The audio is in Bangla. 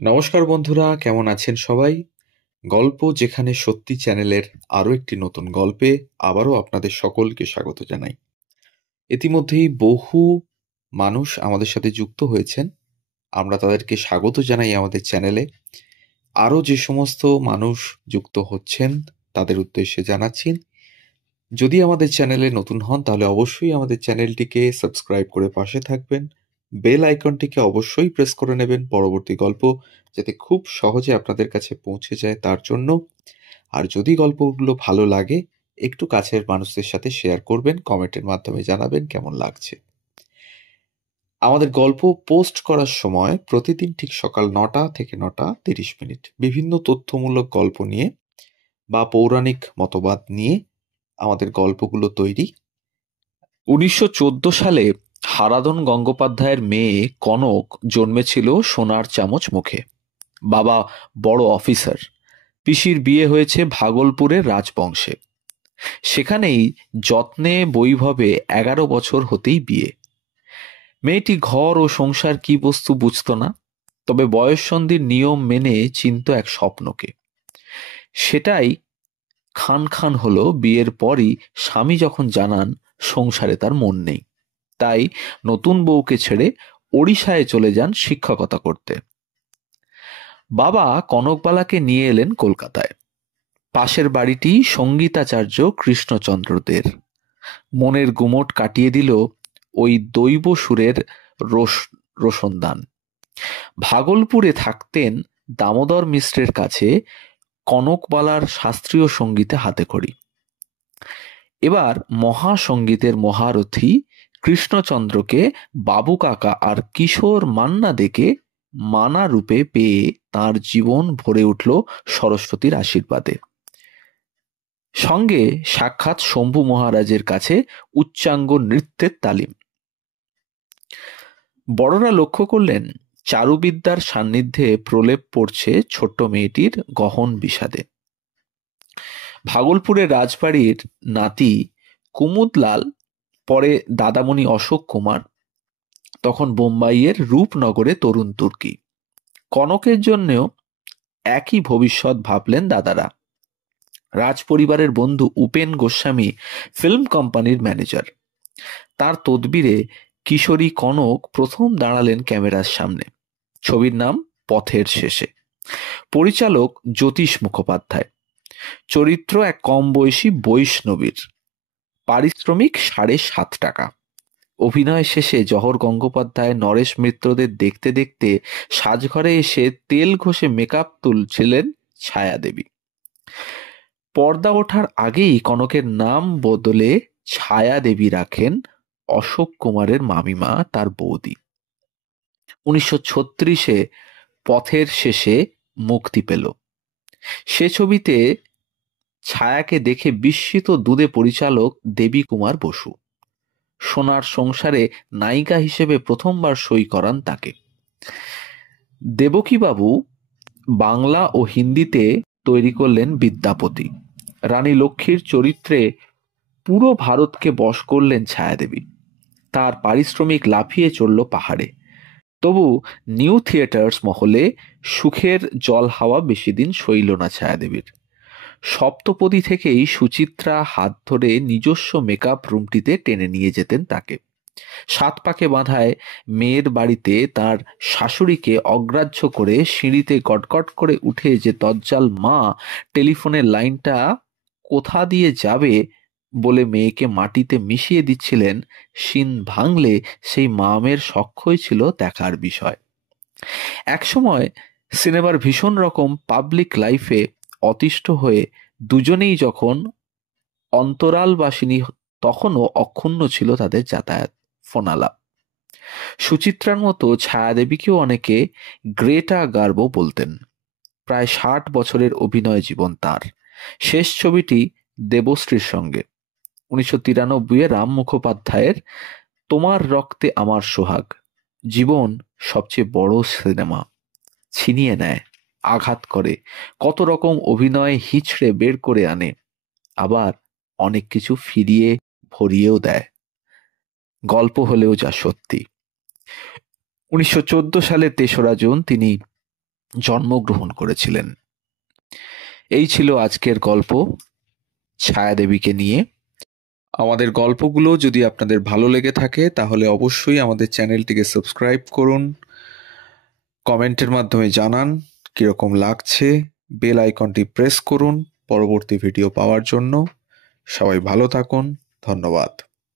নমস্কার বন্ধুরা, কেমন আছেন সবাই? গল্প যেখানে সত্যি চ্যানেলের আরও একটি নতুন গল্পে আবারও আপনাদের সকলকে স্বাগত জানাই। ইতিমধ্যেই বহু মানুষ আমাদের সাথে যুক্ত হয়েছেন। আমরা তাদেরকে স্বাগত জানাই আমাদের চ্যানেলে। আরও যে সমস্ত মানুষ যুক্ত হচ্ছেন তাদের উদ্দেশ্যে জানাচ্ছি, যদি আমাদের চ্যানেলে নতুন হন তাহলে অবশ্যই আমাদের চ্যানেলটিকে সাবস্ক্রাইব করে পাশে থাকবেন। বেল আইকনটিকে অবশ্যই প্রেস করে নেবেন পরবর্তী গল্প যাতে খুব সহজে আপনাদের কাছে পৌঁছে যায় তার জন্য। আর যদি গল্পগুলো ভালো লাগে একটু কাছের মানুষদের সাথে শেয়ার করবেন, কমেন্টের মাধ্যমে জানাবেন কেমন লাগছে। আমাদের গল্প পোস্ট করার সময় প্রতিদিন ঠিক সকাল 9টা থেকে 9:30 বিভিন্ন তথ্যমূলক গল্প নিয়ে বা পৌরাণিক মতবাদ নিয়ে আমাদের গল্পগুলো তৈরি। 1914 সালে হারাধন গঙ্গোপাধ্যায়ের মেয়ে কনক জন্মেছিল সোনার চামচ মুখে। বাবা বড় অফিসার, পিসির বিয়ে হয়েছে ভাগলপুরের রাজবংশে। সেখানেই যত্নে বৈভবে 11 বছর হতেই বিয়ে। মেয়েটি ঘর ও সংসার কি বস্তু বুঝত না, তবে বয়ঃসন্ধির নিয়ম মেনে চিনত এক স্বপ্নকে। সেটাই খান খান হলো বিয়ের পরই স্বামী যখন জানান সংসারে তার মন নেই, তাই নতুন বউকে ছেড়ে ওড়িশায় চলে যান শিক্ষকতা করতে। বাবা কনকবালাকে নিয়ে এলেন কলকাতায়। পাশের বাড়িটি সঙ্গীতাচার্য কৃষ্ণচন্দ্রদের। মনের গুমট কাটিয়ে দিল ওই দৈব সুরের রোশনদান। ভাগলপুরে থাকতেন দামোদর মিশ্রের কাছে কনকবালার শাস্ত্রীয় সঙ্গীতে হাতেখড়ি। এবার মহাসঙ্গীতের মহারথী কৃষ্ণচন্দ্রকে বাবু কাকা আর কিশোর মান্না দেখে মানা রূপে পেয়ে তার জীবন ভরে উঠল সরস্বতীর আশীর্বাদে। সঙ্গে সাক্ষাৎ শম্ভু মহারাজের কাছে উচ্চাঙ্গ নৃত্যের তালিম। বড়রা লক্ষ্য করলেন চারুবিদ্যার সান্নিধ্যে প্রলেপ পড়ছে ছোট্ট মেয়েটির গহন বিষাদে। ভাগলপুরের রাজবাড়ির নাতি কুমুদলাল, পরে দাদামণি অশোক কুমার, তখন বোম্বাইয়ের রূপনগরে তরুণ তুর্কি। কনকের জন্যেও একই ভবিষ্যৎ ভাবলেন দাদারা। রাজপরিবারের বন্ধু উপেন গোস্বামী ফিল্ম কোম্পানির ম্যানেজার। তার তদবিরে কিশোরী কনক প্রথম দাঁড়ালেন ক্যামেরার সামনে। ছবির নাম পথের শেষে। পরিচালক জ্যোতিষ মুখোপাধ্যায়। চরিত্র এক কম বয়সী বৈষ্ণবীর। পারিশ্রমিক 7.5 টাকা। অভিনয় শেষে জহর গঙ্গোপাধ্যায় নরেশ মিত্রদের দেখতে দেখতে সাজঘরে এসে তেল ঘষে মেকআপ তুলছিলেন ছায়াদেবী। পর্দা ওঠার আগেই কনকের নাম বদলে ছায়াদেবী রাখেন অশোক কুমারের মামিমা, তার বৌদি। 1936-এ পথের শেষে মুক্তি পেল। সে ছবিতে ছায়াকে দেখে বিস্মিত দুদে পরিচালক দেবী কুমার বসু। সোনার সংসারে নায়িকা হিসেবে প্রথমবার সই করান তাকে। দেবকীবাবু বাংলা ও হিন্দিতে তৈরি করলেন বিদ্যাপতি। রানী লক্ষ্মীর চরিত্রে পুরো ভারতকে বশ করলেন ছায়াদেবী। তার পারিশ্রমিক লাফিয়ে চলল পাহাড়ে। তবু নিউ থিয়েটার্স মহলে সুখের জল হাওয়া বেশি দিন সইল না ছায়াদেবীর। সপ্তপদী থেকেই সুচিত্রা হাত ধরে নিজস্ব মেকআপ রুমটিতে টেনে নিয়ে যেতেন তাকে। 7 পাকে বাঁধায় মেয়ের বাড়িতে তার শাশুড়িকে অগ্রাহ্য করে সিঁড়িতে গটগট করে উঠে যে দজ্জাল মা টেলিফোনের লাইনটা কোথা দিয়ে যাবে বলে মেয়েকে মাটিতে মিশিয়ে দিচ্ছিলেন, শিন ভাঙলে সেই মামের সখ্যই ছিল দেখার বিষয়। একসময় সিনেমার ভীষণ রকম পাবলিক লাইফে অতিষ্ঠ হয়ে দুজনেই যখন অন্তরালবাসিনী, তখনও অক্ষুণ্ণ ছিল তাদের যাতায়াত ফোনালাপ। সুচিত্রার মতো ছায়াদেবীকেও অনেকে গ্রেটা গার্বো বলতেন। প্রায় 60 বছরের অভিনয় জীবন তার। শেষ ছবিটি দেবশ্রীর সঙ্গে। 1993-এ রাম মুখোপাধ্যায়ের তোমার রক্তে আমার সোহাগ। জীবন সবচেয়ে বড় সিনেমা। ছিনিয়ে নেয়, আঘাত করে, কত রকম অভিনয় হিচড়ে বের করে আনে, আবার অনেক কিছু ফিরিয়ে ভরিয়েও দেয়। গল্প হলেও যা সত্যি। 1914 সালের 3রা জুন তিনি জন্মগ্রহণ করেছিলেন। এই ছিল আজকের গল্প ছায়াদেবীকে নিয়ে। আমাদের গল্পগুলো যদি আপনাদের ভালো লেগে থাকে তাহলে অবশ্যই আমাদের চ্যানেলটিকে সাবস্ক্রাইব করুন, কমেন্টের মাধ্যমে জানান কিরকম লাগছে, বেল আইকনটি প্রেস করুন পরবর্তী ভিডিও পাওয়ার জন্য। সবাই ভালো থাকুন, ধন্যবাদ।